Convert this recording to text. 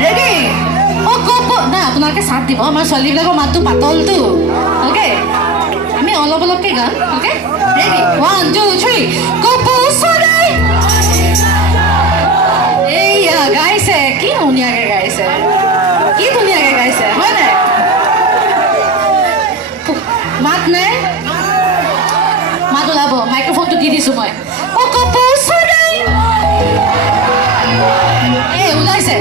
ready অ কপ না আপোনালোকে চাথ দিব আমাৰ ছোৱালীবিলাকৰ মাতটো পাতলটো অ'কে আমি অলপ অলপকে গাম অ'কে ৰেডি 1 2 3 কপৌ চৰাই এইয়া গাইছে কি ধুনীয়াকে গাইছে হয় নাই মাত নাই মাত ওলাব মাইক্ৰফোনটো দি দিছোঁ মই অ কপৌ চৰাই এই ওলাইছে